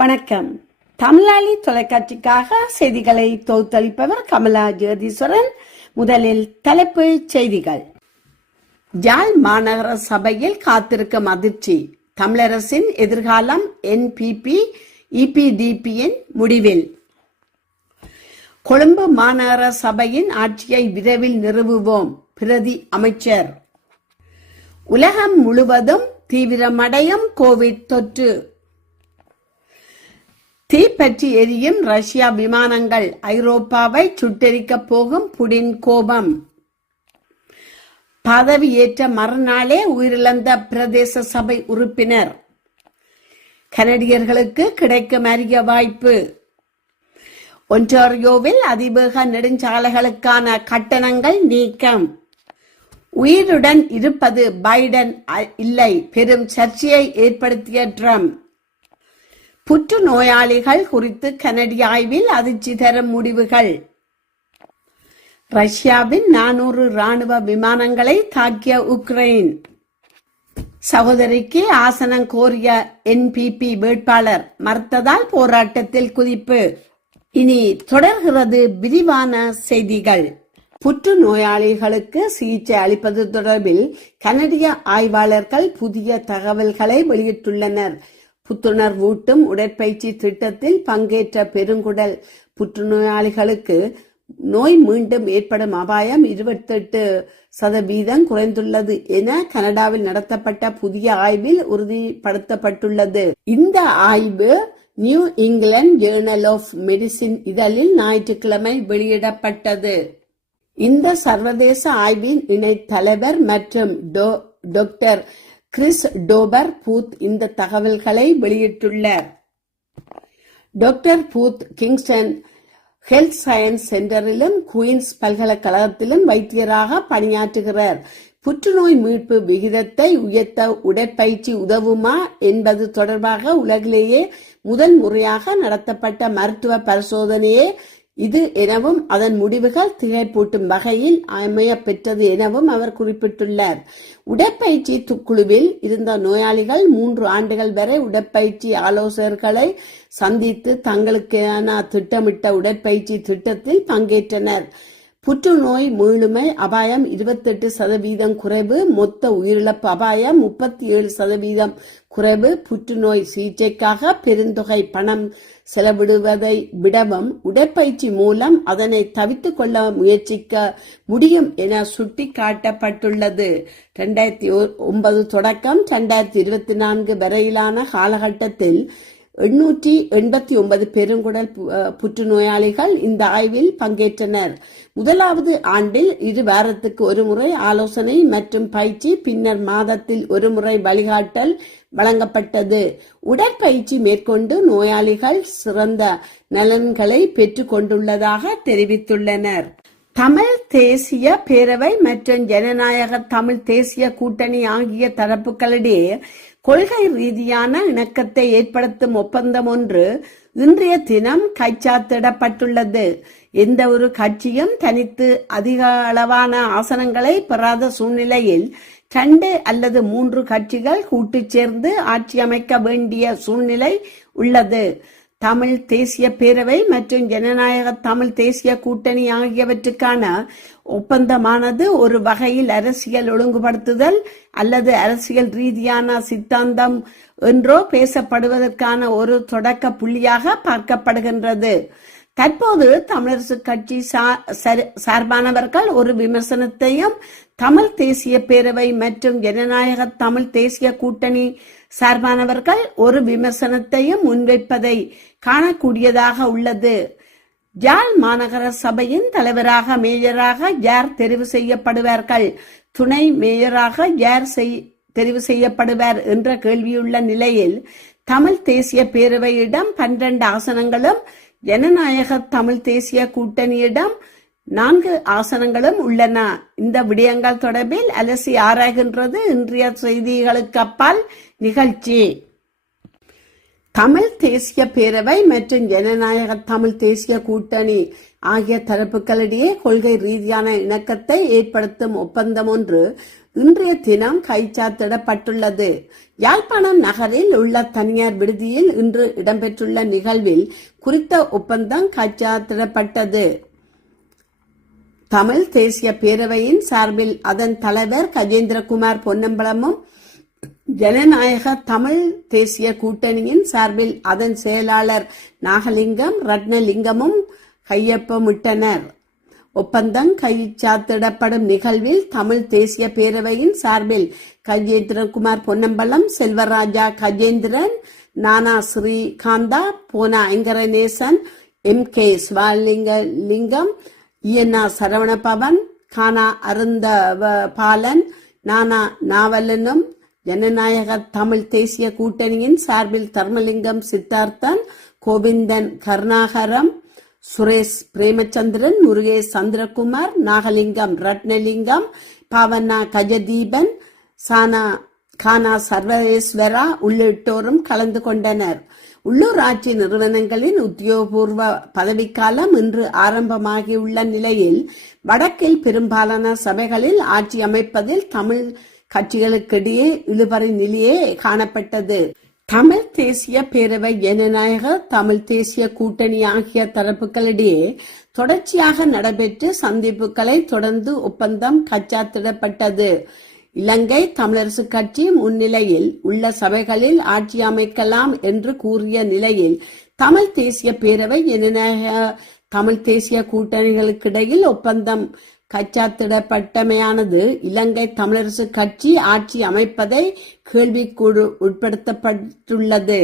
வணக்கம். தமிழாளி தொலைக்காட்சிக்காக செய்திகளை தொகுத்தளிப்பவர் கமலா ஜெகதீஸ்வரன். முதலில் தலைப்புச் செய்திகள். யாழ் மாநகர சபையில் காத்திருக்கும் அதிர்ச்சி. தமிழரசின் எதிர்காலம் என்பிபி இபிடிபியின் முடிவில். கொழும்பு மாநகர சபையின் ஆட்சியை விரைவில் நிறுவுவோம் பிரதி அமைச்சர். உலகம் முழுவதும் தீவிரமடையும் கோவிட் தொற்று. தீப்பற்றி எரியும் ரஷ்யா விமானங்கள் ஐரோப்பாவை சுட்டெரிக்கப் போகும் புடின் கோபம். பதவியேற்ற மறுநாளே உயிரிழந்த பிரதேச சபை உறுப்பினர். கனடியர்களுக்கு கிடைக்கும் அரிய வாய்ப்பு. ஒன்டாரியோவில் அதிவேக நெடுஞ்சாலைகளுக்கான கட்டணங்கள் நீக்கம். உயிருடன் இருப்பது பைடன் அ- இல்லை பெரும் சர்ச்சையை ஏற்படுத்திய ட்ரம்ப். புற்றுநோயாளிகள் குறித்து கனடிய ஆய்வில் அதிர்ச்சி தரும் முடிவுகள். ரஷ்யாவின் நானூறு ராணுவ விமானங்களை தாக்கிய உக்ரைன். சகோதரிக்கு ஆசனம் கோரிய என்பிபி வேட்பாளர் மறுத்ததால் போராட்டத்தில் குதிப்பு. இனி தொடர்கிறது விரிவான செய்திகள். புற்றுநோயாளிகளுக்கு சிகிச்சை அளிப்பது தொடர்பில் கனடிய ஆய்வாளர்கள் புதிய தகவல்களை வெளியிட்டுள்ளனர். புத்துணர்வூட்டும் உடற்பயிற்சி திட்டத்தில் பங்கேற்ற பெருங்குடல் புற்றுநோயாளிகளுக்கு நோய் மீண்டும் ஏற்படும் அபாயம் இருபத்தெட்டு சதவீதம் குறைந்துள்ளது என கனடாவில் நடத்தப்பட்ட புதிய ஆய்வில் உறுதிப்படுத்தப்பட்டுள்ளது. இந்த ஆய்வு New England journal of medicine இதழில் ஞாயிற்றுக்கிழமை வெளியிடப்பட்டது. இந்த சர்வதேச ஆய்வின் இணை தலைவர் மற்றும் டோ- டாக்டர் கிறிஸ் டோபர் பூத் இந்த தகவல்களை வெளியிட்டுள்ளார். Doctor Booth Kingston health science சென்டரிலும் Queen's பல்கலைக்கழகத்திலும் வைத்தியராக பணியாற்றுகிறார். புற்றுநோய் மீட்பு விகிதத்தை உயர்த்த உடற்பயிற்சி உதவுமா என்பது தொடர்பாக உலகிலேயே முதல் முறையாக நடத்தப்பட்ட மருத்துவ பரிசோதனையே இது எனவும் அதன் முடிவுகள் திகைப்பூட்டும் வகையில் அமையப்பெற்றது எனவும் அவர் குறிப்பிட்டுள்ளார். உடற்பயிற்சி குழுவில் இருந்த நோயாளிகள் மூன்று ஆண்டுகள் வரை உடற்பயிற்சி ஆலோசகர்களை சந்தித்து தங்களுக்கான திட்டமிட்ட உடற்பயிற்சி திட்டத்தில் பங்கேற்றனர். புற்றுநோய் மீளுமை அபாயம் 28% சதவீதம் குறைவு மொத்த உயிரிழப்பு அபாயம் முப்பத்தி ஏழு சதவீதம் குறைவு புற்றுநோய் சிகிச்சைக்காக பெருந்தொகை பணம் செலவிடுவதை விடவும் உடற்பயிற்சி மூலம் அதனை தவித்துக் கொள்ள முயற்சிக்க முடியும் என சுட்டிக்காட்டப்பட்டுள்ளது. இரண்டாயிரத்தி ஒன்பது தொடக்கம் இரண்டாயிரத்தி இருபத்தி நான்கு வரையிலான காலகட்டத்தில் எண்ணூற்றி எண்பத்தி ஒன்பது பெருங்குடல் பு- புற்றுநோயாளிகள் இந்த ஆய்வில் பங்கேற்றனர். முதலாவது ஆண்டில் இரு வாரத்துக்கு ஒரு முறை ஆலோசனை மற்றும் பயிற்சி பின்னர் மாதத்தில் ஒரு முறை வழிகாட்டல் வழங்கப்பட்டது. உடற்பயிற்சி மேற்கொண்டு நோயாளிகள் சிறந்த நலன்களை பெற்றுக் கொண்டுள்ளதாக தெரிவித்துள்ளனர். தமிழ் தேசிய பேரவை மற்றும் ஜனநாயக தமிழ் தேசிய கூட்டணி ஆகிய தரப்புகளிடையே கொள்கை ரீதியான இணக்கத்தை ஏற்படுத்தும் ஒப்பந்தம் ஒன்று இன்றைய தினம் கைச்சாத்திடப்பட்டுள்ளது. எந்த ஒரு கட்சியும் தனித்து அதிக அளவான ஆசனங்களை பெறாத சூழ்நிலையில் இரண்டு அல்லது மூன்று கட்சிகள் கூட்டு சேர்ந்து ஆட்சி அமைக்க வேண்டிய சூழ்நிலை உள்ளது. தமிழ் தேசிய பேரவை மற்றும் ஜனநாயக தமிழ் தேசிய கூட்டணி ஆகியவற்றுக்கான ஒப்பந்தமானது ஒரு வகையில் அரசியல் ஒழுங்குபடுத்துதல் அல்லது அரசியல் ரீதியான சித்தாந்தம் என்றோ பேசப்படுவதற்கான ஒரு தொடக்க புள்ளியாக பார்க்கப்படுகின்றது. தற்போது தமிழரசு கட்சி சா- சார்பானவர்கள் ஒரு விமர்சனத்தையும் தமிழ் தேசிய பேரவை மற்றும் ஜனநாயக தமிழ் தேசிய கூட்டணி சார்பானவர்கள் ஒரு விமர்சனத்தையும் முன்வைப்பதை காணக்கூடியதாக உள்ளது. யாழ் மாநகர சபையின் தலைவராக மேயராக யார் தெரிவு செய்யப்படுவார்கள்? துணை மேயராக யார் செய்- தெரிவு செய்யப்படுவார் என்ற கேள்வியுள்ள நிலையில் தமிழ் தேசிய பேரவையிடம் பன்னிரண்டு ஆசனங்களும் ஜனநாயக தமிழ் தேசிய கூட்டணியிடம் நான்கு ஆசனங்களும் உள்ளன. இந்த விடயங்கள் தொடர்பில் அலசி ஆராய்கின்றது இன்றைய செய்திகளுக்கு அப்பால் நிகழ்ச்சி. தமிழ் தேசிய பேரவை மற்றும் ஜனநாயக தமிழ் தேசிய கூட்டணி ஆகிய தரப்புகளிடையே கொள்கை ரீதியான இணக்கத்தை ஏற்படுத்தும் ஒப்பந்தம் ஒன்று இன்றைய தினம் கைச்சாத்திடப்பட்டுள்ளது. யாழ்ப்பாணம் நகரில் உள்ள தனியார் விடுதியில் இன்று இடம்பெற்றுள்ள நிகழ்வில் குறித்த ஒப்பந்தம் கைச்சாத்திடப்பட்டது. தமிழ் தேசிய பேரவையின் சார்பில் அதன் தலைவர் கஜேந்திரகுமார் பொன்னம்பலமும் ஜனநாயக தமிழ் தேசிய கூட்டணியின் சார்பில் அதன் செயலாளர் நாகலிங்கம் ரத்னலிங்கமும் கையொப்பமிட்டனர். ஒப்பந்தம் கைச்சாத்திடப்படும் நிகழ்வில் தமிழ் தேசிய பேரவையின் சார்பில் கஜேந்திரகுமார் பொன்னம்பலம் செல்வராஜா கஜேந்திரன் நானா ஸ்ரீகாந்தா போனா ஐங்கரநேசன் எம் கே சிவாலிங்கலிங்கம் இயன்னா சரவணபவன் கானா அருந்த பாலன் நானா நாவலனும் ஜனநாயக தமிழ் தேசிய கூட்டணியின் சார்பில் தர்மலிங்கம் சித்தார்த்தன் கோவிந்தன் கருணாகரம் சுரேஷ் பிரேமச்சந்திரன் முருகேஷ் சந்திரகுமார் நாகலிங்கம் ரத்னலிங்கம் பாவனா கஜதீபன் சானா கானா சர்வேஸ்வரா உள்ளிட்டோரும் கலந்து கொண்டனர். உள்ளூராட்சி நிறுவனங்களின் உத்தியோகபூர்வ பதவிக்காலம் இன்று ஆரம்பமாகியுள்ள நிலையில் வடக்கில் பெரும்பாலான சபைகளில் ஆட்சி அமைப்பதில் தமிழ் கட்சிகளுக்கிடையே இழுபறி நிலையே காணப்பட்டது. தமிழ் தேசிய பேரவை ஜனநாயக தமிழ் தேசிய கூட்டணி ஆகிய தரப்புகளிடையே தொடர்ச்சியாக நடைபெற்ற சந்திப்புகளை தொடர்ந்து ஒப்பந்தம் கச்சாத்திடப்பட்டது. இலங்கை தமிழரசு கட்சி முன்னிலையில் உள்ள சபைகளில் ஆட்சி அமைக்கலாம் என்று கூறிய நிலையில் தமிழ் தேசிய பேரவை ஜனநாயக தமிழ் தேசிய கூட்டணிகளுக்கிடையில் ஒப்பந்தம் கச்சாத்திடப்பட்டமையானது இலங்கை தமிழரசு கட்சி ஆட்சி அமைப்பதை கேள்விக்குழு உட்படுத்தப்பட்டுள்ளது.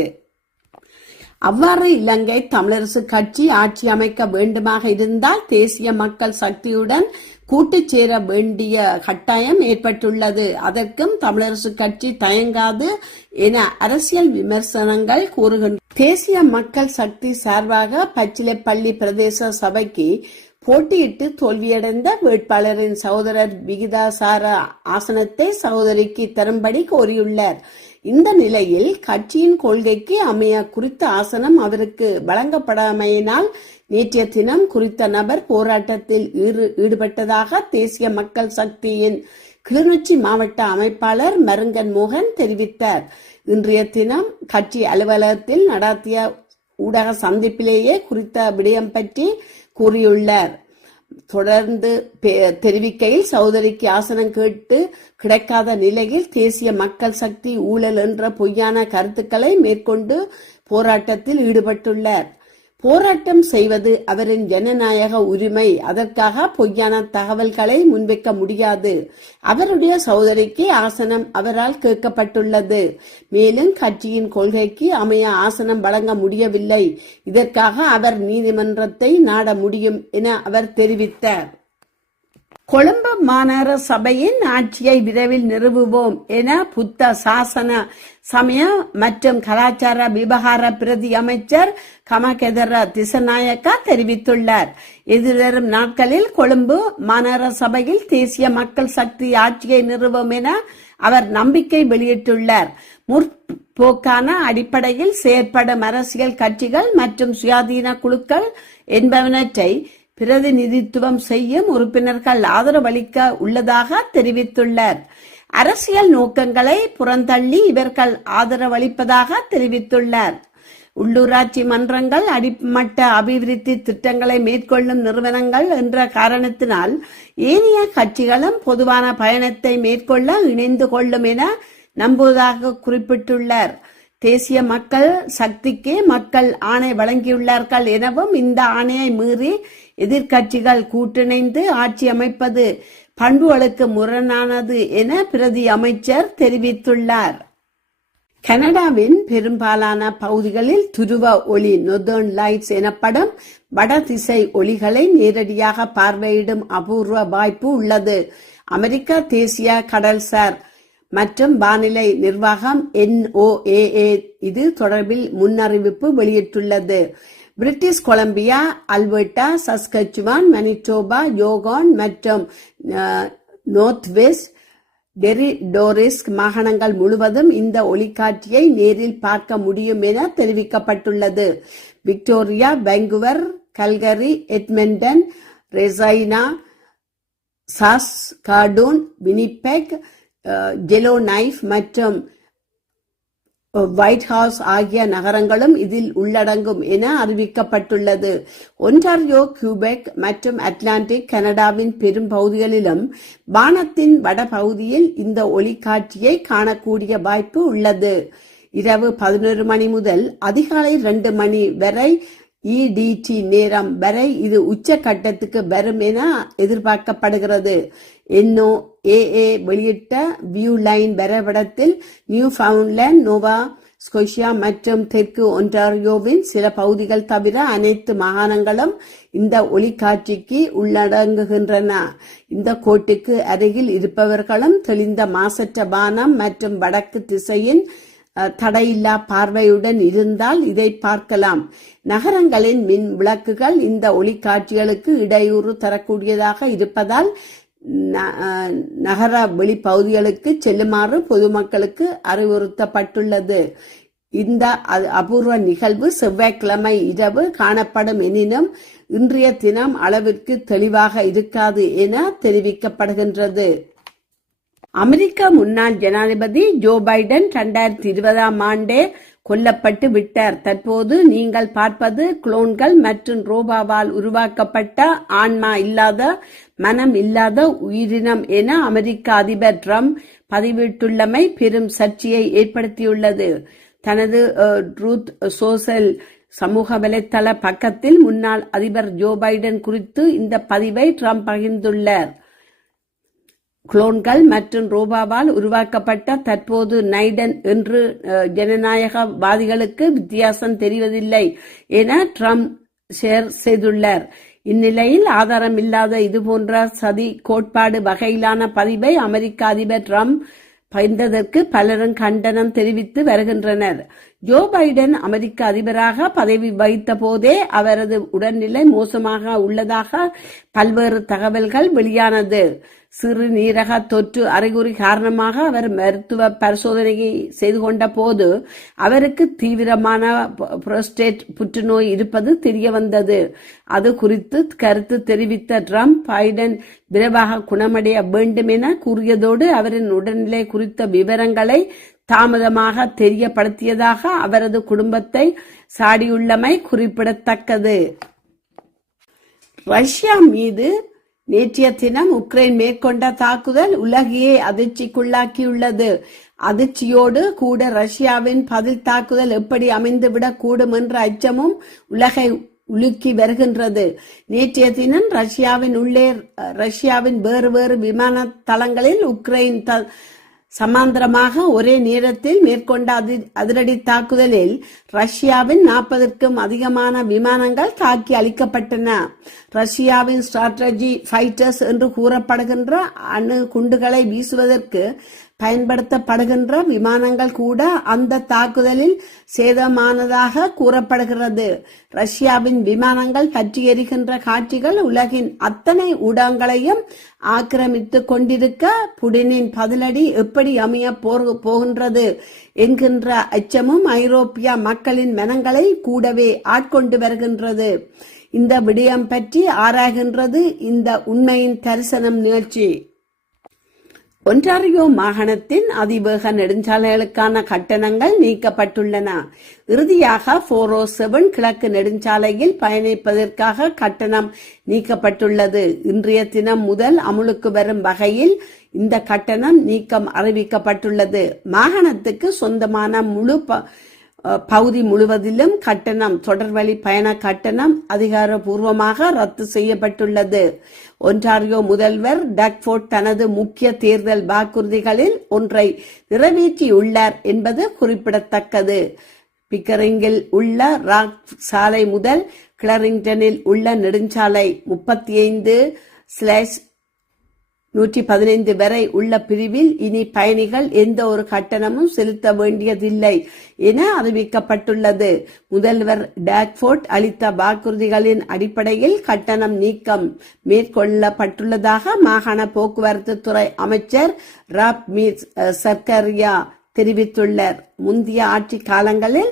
அவ்வாறு இலங்கை தமிழரசு கட்சி ஆட்சி அமைக்க வேண்டுமாக இருந்தால் தேசிய மக்கள் சக்தியுடன் கூட்டு சேர வேண்டிய கட்டாயம் ஏற்பட்டுள்ளது. அதற்கும் தமிழரசு கட்சி தயங்காது என அரசியல் விமர்சனங்கள் கூறுகின்றன. தேசிய மக்கள் சக்தி சார்பாக பச்சிலைப்பள்ளி பிரதேச சபைக்கு போட்டியிட்டு தோல்வியடைந்த வேட்பாளரின் சகோதரர் விகிதாசார ஆசனத்தை சகோதரிக்கு தரும்படி கோரியுள்ளார். இந்த நிலையில் கட்சியின் கொள்கைக்கு அமைய குறித்த ஆசனம் அவருக்கு வழங்கப்படாமையினால் நேற்றைய தினம் குறித்த நபர் போராட்டத்தில் ஈடுபட்டதாக தேசிய மக்கள் சக்தியின் கிளிநொச்சி மாவட்ட அமைப்பாளர் மருங்கன் மோகன் தெரிவித்தார். இன்றைய தினம் கட்சி அலுவலகத்தில் நடாத்திய ஊடக சந்திப்பிலேயே குறித்த விடயம் பற்றி கூறியுள்ளார். தொடர்ந்து தெரிவிக்கையில் சௌதரிக்கு ஆசனம் கேட்டு கிடைக்காத நிலையில் தேசிய மக்கள் சக்தி ஊழல் என்ற பொய்யான கருத்துக்களை மேற்கொண்டு போராட்டத்தில் ஈடுபட்டுள்ளார். போராட்டம் செய்வது அவரின் ஜனநாயக உரிமை. அதற்காக பொய்யான தகவல்களை முன்வைக்க முடியாது. அவருடைய சகோதரிக்கு ஆசனம் அவரால் கேட்கப்பட்டுள்ளது. மேலும் கட்சியின் கொள்கைக்கு அமைய ஆசனம் வழங்க முடியவில்லை. இதற்காக அவர் நீதிமன்றத்தை நாட முடியும் என அவர் தெரிவித்தார். கொழும்பு மாநகர சபையின் ஆட்சியை விரைவில் நிறுவுவோம் என புத்த சாசன சமய மற்றும் கலாச்சார விவகார பிரதி அமைச்சர் கமகெதர திசநாயக்கா தெரிவித்துள்ளார். எதிர்வரும் நாட்களில் கொழும்பு மாநகர சபையில் தேசிய மக்கள் சக்தி ஆட்சியை நிறுவும் என அவர் நம்பிக்கை வெளியிட்டுள்ளார். முற்போக்கான அடிப்படையில் செயற்படும் அரசியல் கட்சிகள் மற்றும் சுயாதீன குழுக்கள் என்பவற்றை பிரதிநிதித்துவம் செய்யும் உறுப்பினர்கள் ஆதரவளிக்க உள்ளதாக தெரிவித்துள்ளார். அரசியல் நோக்கங்களை புறந்தள்ளி இவர்கள் ஆதரவளிப்பதாக தெரிவித்துள்ளார். உள்ளூராட்சி மன்றங்கள் அடிமட்ட அபிவிருத்தி திட்டங்களை மேற்கொள்ளும் நிறுவனங்கள் என்ற காரணத்தினால் ஏனைய கட்சிகளும் பொதுவான பயணத்தை மேற்கொள்ள இணைந்து கொள்ளும் என நம்புவதாக குறிப்பிட்டுள்ளார். தேசிய மக்கள் சக்திக்கு மக்கள் ஆணை வழங்கியுள்ளார்கள் எனவும் இந்த ஆணையை மீறி எதிர்கட்சிகள் கூட்டிணைந்து ஆட்சி அமைப்பது பண்புகளுக்கு முரணானது என பிரதி அமைச்சர் தெரிவித்துள்ளார். கனடாவின் பெரும்பாலான பகுதிகளில் துருவ ஒளி நொதர்ன் லைட்ஸ் எனப்படும் வடதிசை ஒளிகளை நேரடியாக பார்வையிடும் அபூர்வ வாய்ப்பு உள்ளது. அமெரிக்க தேசிய கடல்சார் மற்றும் வானிலை நிர்வாகம் என்ஓஏஏ இது தொடர்பில் முன்னறிவிப்பு வெளியிட்டுள்ளது. British Columbia Alberta Saskatchewan Manitoba Yukon மற்றும் நோர்த் வெஸ்ட் டெரிடோரிஸ்க் மாகாணங்கள் முழுவதும் இந்த ஒளிக்காட்சியை நேரில் பார்க்க முடியும் என தெரிவிக்கப்பட்டுள்ளது. Victoria Vancouver Calgary Edmonton Regina Saskatoon Winnipeg Yellowknife மற்றும் uh, ஒயிட் ஹவுஸ் ஆகிய நகரங்களும் இதில் உள்ளடங்கும் என அறிவிக்கப்பட்டுள்ளது. ஒன்டாரியோ கியூபெக் மற்றும் அட்லாண்டிக் கனடாவின் பெரும் பகுதிகளிலும் வானத்தின் வடபகுதியில் இந்த ஒளிக்காட்சியை காணக்கூடிய வாய்ப்பு உள்ளது. இரவு பதினொரு மணி முதல் அதிகாலை ரெண்டு மணி வரை இடிடி நேரம் வரை இது உச்ச கட்டத்துக்கு வரும் என எதிர்பார்க்கப்படுகிறது. இன்னும் ஏஏ வெளியிட்ட வியூ லைன் வரைபடத்தில் நியூ ஃபவுண்ட்லேண்ட் நோவா ஸ்கொஷியா மற்றும் தெற்கு ஒன்டாரியோவின் சில பகுதிகள் தவிர அனைத்து மாகாணங்களும் இந்த ஒளிக்காட்சிக்கு உள்ளடங்குகின்றன. இந்த கோட்டுக்கு அருகில் இருப்பவர்களும் தெளிந்த மாசற்ற வானம் மற்றும் வடக்கு திசையின் தடையில்லா பார்வையுடன் இருந்தால் இதை பார்க்கலாம். நகரங்களின் மின் விளக்குகள் இந்த ஒளிக்காட்சிகளுக்கு இடையூறு தரக்கூடியதாக இருப்பதால் ந- நகர வெளிப்பகுதிகளுக்கு செல்லுமாறு பொதுமக்களுக்கு அறிவுறுத்தப்பட்டுள்ளது. இந்த அபூர்வ நிகழ்வு செவ்வாய்க்கிழமை இரவு காணப்படும் எனினும் இன்றைய தினம் அளவிற்கு தெளிவாக இருக்காது என தெரிவிக்கப்படுகின்றது. அமெரிக்க முன்னாள் ஜனாதிபதி ஜோ பைடன் இரண்டாயிரத்தி இருபதாம் ஆண்டே கொல்லப்பட்டு விட்டார். தற்போது நீங்கள் பார்ப்பது குளோன்கள் மற்றும் ரோபாவால் உருவாக்கப்பட்ட ஆன்மா இல்லாத மனம் இல்லாத உயிரினம் என அமெரிக்க அதிபர் ட்ரம்ப் பதிவிட்டுள்ளமை பெரும் சர்ச்சையை ஏற்படுத்தியுள்ளது. தனது ட்ரூத் சோசல் சமூக வலைத்தள பக்கத்தில் முன்னாள் அதிபர் ஜோ பைடன் குறித்து இந்த பதிவை ட்ரம்ப் பகிர்ந்துள்ளார். குளோன்கள் மற்றும் ரோபாவால் உருவாக்கப்பட்ட தற்போது நைடன் என்று ஜனநாயகவாதிகளுக்கு வித்தியாசம் தெரிவதில்லை என ட்ரம்ப் ஷேர் செய்துள்ளார். இந்நிலையில் ஆதாரம் இல்லாத இதுபோன்ற சதி கோட்பாடு வகையிலான பதிவை அமெரிக்க அதிபர் ட்ரம்ப் பகிர்ந்ததற்கு பலரும் கண்டனம் தெரிவித்து வருகின்றனர். ஜோ பைடன் அமெரிக்க அதிபராக பதவி வகித்த போதே அவரது உடல்நிலை மோசமாக உள்ளதாக பல்வேறு தகவல்கள் வெளியானது. சிறுநீரக தொற்று அறிகுறி காரணமாக அவர் மருத்துவ பரிசோதனையை செய்து கொண்ட போது அவருக்கு தீவிரமான புரோஸ்டேட் புற்றுநோய் இருப்பது தெரிய வந்தது. அது குறித்து கருத்து தெரிவித்த ட்ரம்ப் பைடன் விரைவாக குணமடைய வேண்டும் என கூறியதோடு அவரின் உடல்நிலை குறித்த விவரங்களை தாமதமாக தெரியப்படுத்தியதாக அவரது குடும்பத்தை சாடியுள்ளமை குறிப்பிடத்தக்கது. ரஷ்யா மீது நேற்றைய தினம் உக்ரைன் மேற்கொண்ட தாக்குதல் உலகையே அதிர்ச்சிக்குள்ளாக்கியுள்ளது. அதிர்ச்சியோடு கூட ரஷ்யாவின் பதில் தாக்குதல் எப்படி அமைந்துவிடக் கூடும் என்ற அச்சமும் உலகை உலுக்கி வருகின்றது. நேற்றைய தினம் ரஷ்யாவின் உள்ளே ரஷ்யாவின் வேறு வேறு விமான தளங்களில் உக்ரைன் த- சமாந்தரமாக ஒரே நேரத்தில் மேற்கொண்ட அதி- அதிரடி தாக்குதலில் ரஷ்யாவின் நாற்பதற்கும் அதிகமான விமானங்கள் தாக்கி அளிக்கப்பட்டன ரஷ்யாவின் ஸ்ட்ராட்டஜி ஃபைட்டர்ஸ் என்று கூறப்படுகின்ற அணு குண்டுகளை வீசுவதற்கு பயன்படுத்தப்படுகின்ற விமானங்கள் கூட அந்த தாக்குதலில் சேதமானதாக கூறப்படுகிறது. ரஷ்யாவின் விமானங்கள் பற்றி எரிகின்ற காட்சிகள் உலகின் அத்தனை ஊடகங்களையும் ஆக்கிரமித்து கொண்டிருக்க புடினின் பதிலடி எப்படி அமைய போகின்றது என்கின்ற அச்சமும் ஐரோப்பிய மக்களின் மனங்களை கூடவே ஆட்கொண்டு வருகின்றது. இந்த விடயம் பற்றி ஆராய்கின்றது இந்த உண்மையின் தரிசனம் நிகழ்ச்சி. ஒன்றாரியோ மாகாணத்தின் அதிவேக நெடுஞ்சாலைகளுக்கான கட்டணங்கள் நீக்கப்பட்டுள்ளன. இறுதியாக போரோ செவன் oh கிழக்கு நெடுஞ்சாலையில் பயணிப்பதற்காக கட்டணம் நீக்கப்பட்டுள்ளது. இன்றைய தினம் முதல் அமுலுக்கு வரும் வகையில் இந்த கட்டணம் நீக்கம் அறிவிக்கப்பட்டுள்ளது. மாகாணத்துக்கு சொந்தமான முழு ப- பகுதி முழுவதிலும் கட்டணம் தொடர்வழி பயண கட்டணம் அதிகாரபூர்வமாக ரத்து செய்யப்பட்டுள்ளது. ஒன்டாரியோ முதல்வர் டக்ஃபோர்ட் தனது முக்கிய தேர்தல் வாக்குறுதிகளில் ஒன்றை நிறைவேற்றியுள்ளார் என்பது குறிப்பிடத்தக்கது. பிக்கரிங்கில் உள்ள ராக் சாலை முதல் கிளரிங்டனில் உள்ள நெடுஞ்சாலை முப்பத்தி ஐந்து ஸ்லாஷ் நூற்றி பதினைந்து வரை உள்ள பிரிவில் இனி பயணிகள் எந்த ஒரு கட்டணமும் செலுத்த வேண்டியதில்லை என அறிவிக்கப்பட்டுள்ளது. முதல்வர் டாக்ஃபோர்ட் அளித்த வாக்குறுதிகளின் அடிப்படையில் கட்டணம் நீக்கம் மேற்கொள்ளப்பட்டுள்ளதாக மாகாண போக்குவரத்து துறை அமைச்சர் ராப் மீர் சர்க்கரியா தெரிவித்துள்ளார். முந்தைய ஆட்சி காலங்களில்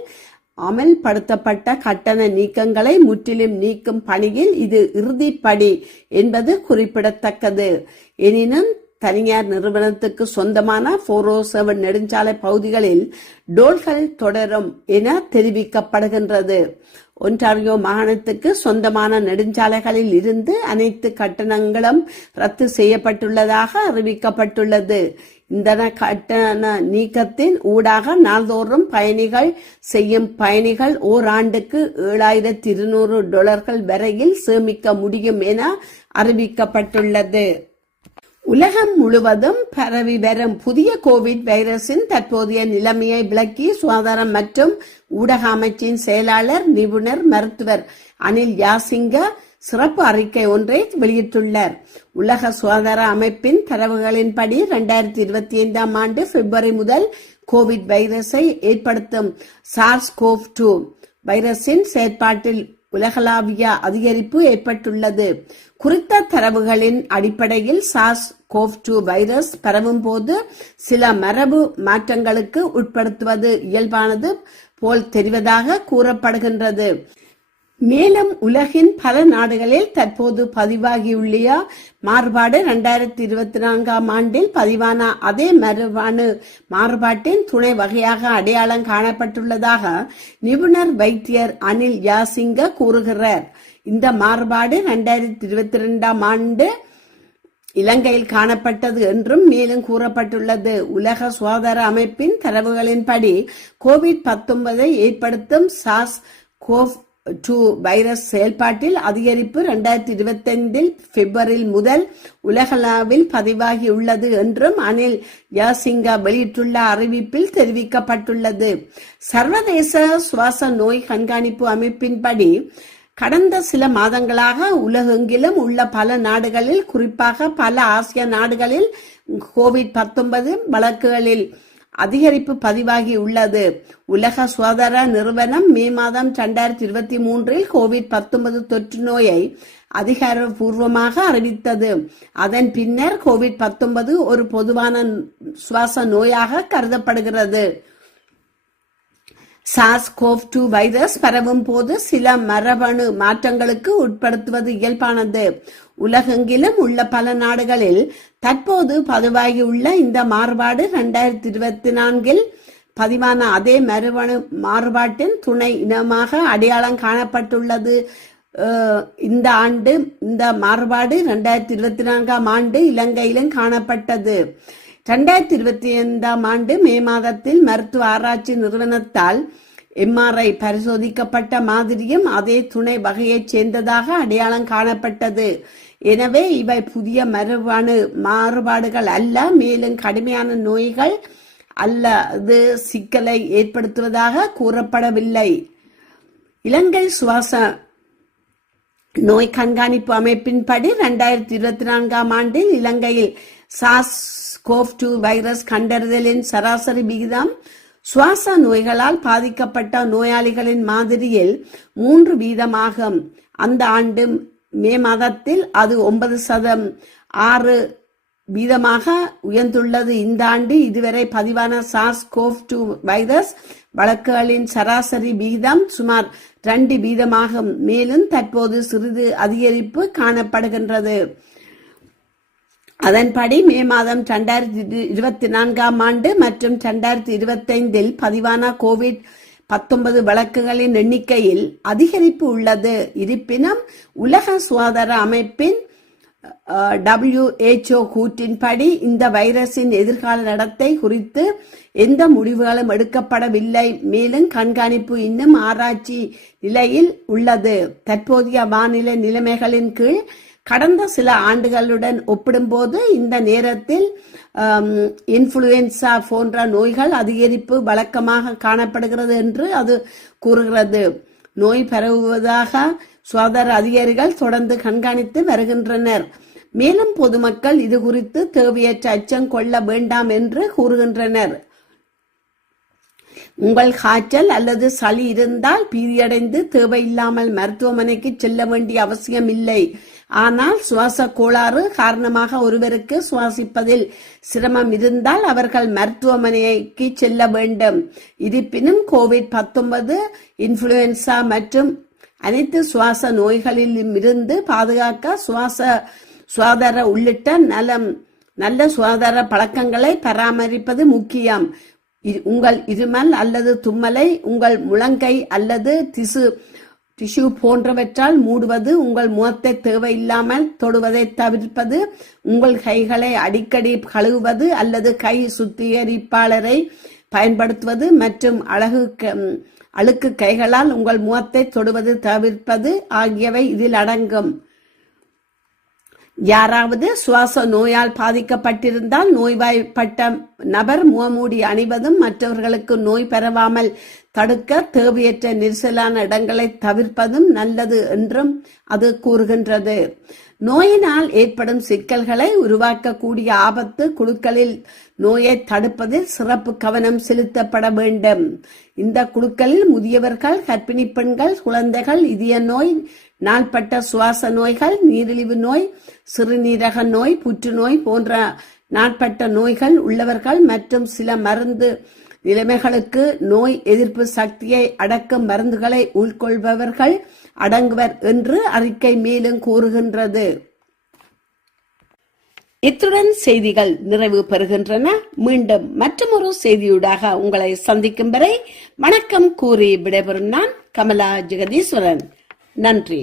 அமல்படுத்தப்பட்ட கட்டண நீக்கங்களை முற்றிலும் நீக்கும் பணியில் இது இறுதிப்படி என்பது குறிப்பிடத்தக்கது. எனினும் தனியார் நிறுவனத்துக்கு சொந்தமான போர் ஓ செவன் நெடுஞ்சாலை பகுதிகளில் டோல்கள் தொடரும் என தெரிவிக்கப்படுகின்றது. ஒன்டாரியோ மாகாணத்துக்கு சொந்தமான நெடுஞ்சாலைகளில் இருந்து அனைத்து கட்டணங்களும் ரத்து செய்யப்பட்டுள்ளதாக அறிவிக்கப்பட்டுள்ளது. இந்த கட்டண நீக்கத்தின் ஊடாக நாள்தோறும் பயணிகள் செய்யும் பயணிகள் ஓராண்டுக்கு ஏழாயிரத்தி இருநூறு டாலர்கள் வரையில் சேமிக்க முடியும் என அறிவிக்கப்பட்டுள்ளது. உலகம் முழுவதும் பரவி வரும் புதிய கோவிட் வைரஸின் தற்போதைய நிலைமையை விளக்கி சுகாதாரம் மற்றும் ஊடக அமைச்சின் செயலாளர் நிபுணர் மருத்துவர் அனில் யாசிங்க சிறப்பு அறிக்கை ஒன்றை வெளியிட்டுள்ளார். உலக சுகாதார அமைப்பின் தரவுகளின்படி இரண்டாயிரத்தி இருபத்தி ஐந்தாம் ஆண்டு பிப்ரவரி முதல் கோவிட் வைரஸை ஏற்படுத்தும் சார்ஸ் கோவ் டூ வைரஸின் செயற்பாட்டில் உலகளாவிய அதிகரிப்பு ஏற்பட்டுள்ளது. குறித்த தரவுகளின் அடிப்படையில் சார்ஸ் கோவ் டூ வைரஸ் பரவும் போது சில மரபு மாற்றங்களுக்கு உட்படுத்துவது இயல்பானது போல் தெரிவதாக கூறப்படுகின்றது. மேலும் உலகின் பல நாடுகளில் தற்போது பதிவாகியுள்ள மாறுபாடு இரண்டாயிரத்தி இருபத்தி நான்காம் ஆண்டில் பதிவான அதே மரபாணு மாறுபாட்டின் துணை வகையாக அடையாளம் காணப்பட்டுள்ளதாக நிபுணர் வைத்தியர் அனில் யாசிங்க கூறுகிறார். இந்த மாறுபாடு இரண்டாயிரத்தி இருபத்தி ரெண்டாம் ஆண்டு இலங்கையில் காணப்பட்டது என்றும் மேலும் கூறப்பட்டுள்ளது. உலக சுகாதார அமைப்பின் தரவுகளின்படி கோவிட் பத்தொன்பதை ஏற்படுத்தும் சாஸ் கோவ் டூ வைரஸ் செயல்பாட்டில் அதிகரிப்பு இரண்டாயிரத்தி இருபத்தைந்தில் ஐந்தில் முதல் உலகளவில் பதிவாகியுள்ளது என்றும் அனில் யாசிங்கா வெளியிட்டுள்ள அறிவிப்பில் தெரிவிக்கப்பட்டுள்ளது. சர்வதேச சுவாச நோய் கண்காணிப்பு அமைப்பின்படி கடந்த சில மாதங்களாக உலகெங்கிலும் உள்ள பல நாடுகளில் குறிப்பாக பல ஆசிய நாடுகளில் கோவிட் பத்தொன்பது வழக்குகளில் அதிகரிப்பு பதிவாகி உள்ளது. உலக சுகாதார நிறுவனம் மே மாதம் இரண்டாயிரத்தி இருபத்தி மூன்றில் கோவிட் பத்தொன்பது தொற்று நோயை அதிகாரப்பூர்வமாக அறிவித்தது. அதன் பின்னர் கோவிட் பத்தொன்பது ஒரு பொதுவான சுவாச நோயாக கருதப்படுகிறது. சாஸ்கோவ் டூ வைரஸ் பரவும் போது சில மரபணு மாற்றங்களுக்கு உட்படுத்துவது இயல்பானது. உலகெங்கிலும் உள்ள பல நாடுகளில் தற்போது பதிவாகியுள்ள இந்த மாறுபாடு இரண்டாயிரத்தி இருபத்தி நான்கில் பதிவான அதே மரபணு மாறுபாட்டின் துணை இனமாக அடையாளம் காணப்பட்டுள்ளது. இந்த ஆண்டு இந்த மாறுபாடு இரண்டாயிரத்தி இருபத்தி நான்காம் ஆண்டு இலங்கையிலும் காணப்பட்டது. இரண்டாயிரத்தி இருபத்தி ஐந்தாம் ஆண்டு மே மாதத்தில் மருத்துவ ஆராய்ச்சி நிறுவனத்தால் எம்ஆர்ஐ பரிசோதிக்கப்பட்ட மாதிரியும் அதே துணை வகையைச் சேர்ந்ததாக அடையாளம் காணப்பட்டது. எனவே இவை புதிய மரபணு மாறுபாடுகள் அல்ல மேலும் கடுமையான நோய்கள் அல்லது சிக்கலை ஏற்படுத்துவதாக கூறப்படவில்லை. இலங்கை சுவாச நோய் கண்காணிப்பு அமைப்பின்படி இரண்டாயிரத்தி இருபத்தி நான்காம் ஆண்டில் இலங்கையில் சாஸ் கோவ் டூ வைரஸ் கண்டறிதலின் சராசரி விகிதம் சுவாச நோய்களால் பாதிக்கப்பட்ட நோயாளிகளின் மாதிரியில் மூன்று வீதமாகும். அந்த ஆண்டு மே மாதத்தில் அது ஒன்பது சதம் ஆறு வீதமாக உயர்ந்துள்ளது. இந்த ஆண்டு இதுவரை பதிவான சார்ஸ் கோவ் டூ வைரஸ் வழக்குகளின் சராசரி விகிதம் சுமார் ரெண்டு வீதமாகும். மேலும் தற்போது சிறிது அதிகரிப்பு காணப்படுகின்றது. அதன்படி மே மாதம் இரண்டாயிரத்தி இருபத்தி நான்காம் ஆண்டு மற்றும் இரண்டாயிரத்தி இருபத்தைந்தில் பதிவான கோவிட் பத்தொன்பது வழக்குகளின் எண்ணிக்கையில் அதிகரிப்பு உள்ளது. இருப்பினும் உலக சுகாதார அமைப்பின் டபிள்யூஹெச்ஓ கூற்றின்படி இந்த வைரஸின் எதிர்கால நடத்தை குறித்து எந்த முடிவுகளும் எடுக்கப்படவில்லை. மேலும் கண்காணிப்பு இன்னும் ஆராய்ச்சி நிலையில் உள்ளது. தற்போதைய வானிலை நிலைமைகளின் கீழ் கடந்த சில ஆண்டுகளுடன் ஒப்பிடும்போது இந்த நேரத்தில் இன்ஃப்ளூயன்சா போன்ற நோய்கள் அதிகரிப்பு வழக்கமாக காணப்படுகிறது என்று அது கூறுகிறது. நோய் பரவுவதாக சுகாதார அதிகாரிகள் தொடர்ந்து கண்காணித்து வருகின்றனர். மேலும் பொதுமக்கள் இது குறித்து தேவையற்ற அச்சம் கொள்ள வேண்டாம் என்று கூறுகின்றனர். உங்கள் காய்ச்சல் அல்லது சளி இருந்தால் பீதியடைந்து தேவையில்லாமல் மருத்துவமனைக்கு செல்ல வேண்டிய அவசியம் இல்லை ஆனால் சுவாச கோளாறு காரணமாக ஒருவருக்கு சுவாசிப்பதில் சிரமம் இருந்தால் அவர்கள் மருத்துவமனைக்கு செல்ல வேண்டும். இருப்பினும் கோவிட் பத்தொன்பது இன்ஃபுளுன்சா மற்றும் அனைத்து சுவாச நோய்களிலும் இருந்து பாதுகாக்க சுவாச சுவாதார உள்ளிட்ட நலம் நல்ல சுகாதார பழக்கங்களை பராமரிப்பது முக்கியம். உங்கள் இருமல் அல்லது தும்மலை உங்கள் முழங்கை அல்லது திசு டிஷ்யூ போன்றவற்றால் மூடுவது உங்கள் முகத்தை தேவையில்லாமல் தொடுவதை தவிர்ப்பது உங்கள் கைகளை அடிக்கடி கழுவுவது அல்லது கை சுத்திகரிப்பாளரை பயன்படுத்துவது மற்றும் அழகு க- அழுக்கு கைகளால் உங்கள் முகத்தை தொடுவது தவிர்ப்பது ஆகியவை இதில் அடங்கும். யாராவது சுவாச நோயால் பாதிக்கப்பட்டிருந்தால் நோய்வாய்ப்பட்ட நபர் முகமூடி அணிவதும் மற்றவர்களுக்கு நோய் பரவாமல் தடுக்க தேவையற்ற நெரிசலான இடங்களை தவிர்ப்பதும் நல்லது என்றும் அது கூறுகின்றது. நோயினால் ஏற்படும் சிக்கல்களை உருவாக்கக்கூடிய ஆபத்து குழுக்களில் நோயை தடுப்பதில் சிறப்பு கவனம் செலுத்தப்பட வேண்டும். இந்த குழுக்களில் முதியவர்கள் கர்ப்பிணி பெண்கள் குழந்தைகள் இதய நோய் நாள்பட்ட சுவாச நோய்கள் நீரிழிவு நோய் சிறுநீரக நோய் புற்றுநோய் போன்ற நாட்பட்ட நோய்கள் உள்ளவர்கள் மற்றும் சில மருந்து நிலைமைகளுக்கு நோய் எதிர்ப்பு சக்தியை அடக்கும் மருந்துகளை உட்கொள்பவர்கள் அடங்குவர் என்று அறிக்கை மேலும் கூறுகின்றது. இத்துடன் செய்திகள் நிறைவு பெறுகின்றன. மீண்டும் மற்றொரு செய்தியூடாக உங்களை சந்திக்கும் வரை வணக்கம் கூறி விடைபெறும் நான் கமலா ஜெகதீஸ்வரன். நன்றி.